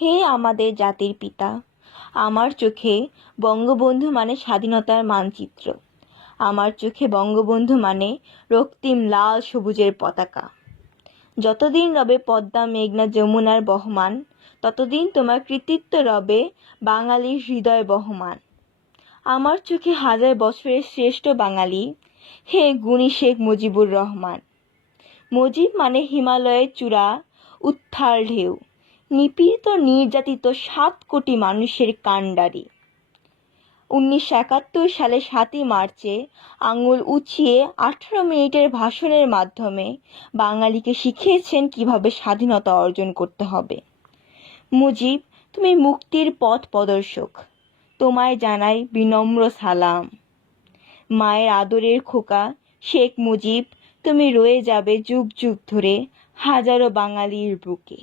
হে আমাদের জাতির পিতা, আমার চোখে বঙ্গবন্ধু মানে স্বাধীনতার মানচিত্র। আমার চোখে বঙ্গবন্ধু মানে রক্তিম লাল সবুজের পতাকা। যতদিন রবে পদ্মা মেঘনা যমুনার বহমান, ততদিন তোমার কৃতিত্ব রবে বাঙালির হৃদয় বহমান। আমার চোখে হাজার বছরের শ্রেষ্ঠ বাঙালি, হে গুণী শেখ মুজিবুর রহমান। মুজিব মানে হিমালয়ের চূড়া, উত্থাল ঢেউ, নিপীড়িত নির্যাতিত 7 কোটি মানুষের কাণ্ডারি। 1971 সালে 7ই মার্চে আঙুল উঁচিয়ে 18 মিনিটের ভাষণের মাধ্যমে বাঙালিকে শিখিয়েছেন কিভাবে স্বাধীনতা অর্জন করতে হবে। মুজিব, তুমি মুক্তির পথ প্রদর্শক, তোমায় জানাই বিনম্র সালাম। মায়ের আদরের খোকা শেখ মুজিব, তুমি রয়ে যাবে যুগ যুগ ধরে হাজারো বাঙালির বুকে।